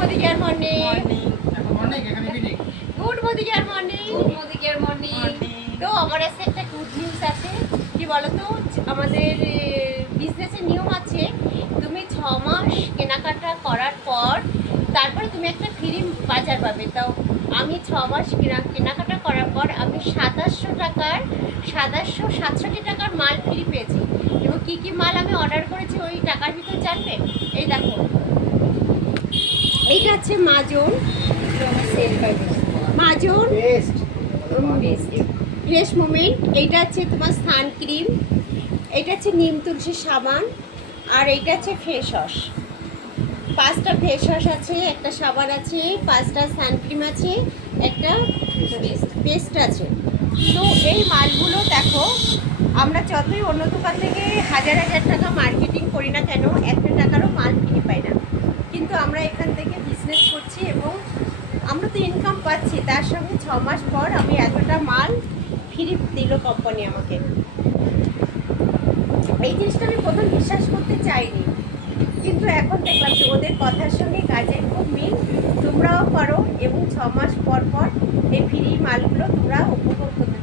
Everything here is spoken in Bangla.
মোদিকের মর্নিং। গুড মোদিকের মর্নিং। তো আমার কাছে একটা গুড নিউজ আছে। কি বলতো, আমাদের বিজনেসের নিয়ম আছে, তুমি 6 মাস কেনাকাটা করার পর তারপরে তুমি একটা ফ্রি বাজার পাবে। তাও আমি 6 মাস কেনাকাটা করার পর আমি 767 টাকার মাল ফ্রি পেয়েছি। এবং কী কী মাল আমি অর্ডার করেছি ওই টাকার ভিতরে জানবে? এই দেখো, এইটা হচ্ছে মাজন ফ্রেশ মোমেন্ট। এইটা হচ্ছে তোমার সান ক্রিম, এইটা হচ্ছে নিম তুলসী সাবান, আর এইটা হচ্ছে ফেস ওয়াশ। 5টা ফেস ওয়াশ আছে, একটা সাবান আছে, 5টা সানক্রিম আছে, একটা পেস্ট আছে। তো এই মালগুলো দেখো, আমরা যতই অন্য দোকান থেকে হাজার টাকা মার্কেটিং করি না কেন, একটা টাকারও মাল ফ্রি পাই না। কিন্তু আমরা এখান থেকে বিজনেস করছি এবং আমরা তো ইনকাম পাচ্ছি, তার সঙ্গে 6 মাস পর আমি এতটা মাল ফ্রি দিল কোম্পানি আমাকে। এই জিনিসটা আমি প্রথম বিশ্বাস করতে চাইনি, কিন্তু এখন দেখলাম যে ওদের কথার সঙ্গে কাজের খুব মিল। তোমরাও করো এবং 6 মাস পর পর এই ফ্রি মালগুলো তোমরা উপভোগ করতে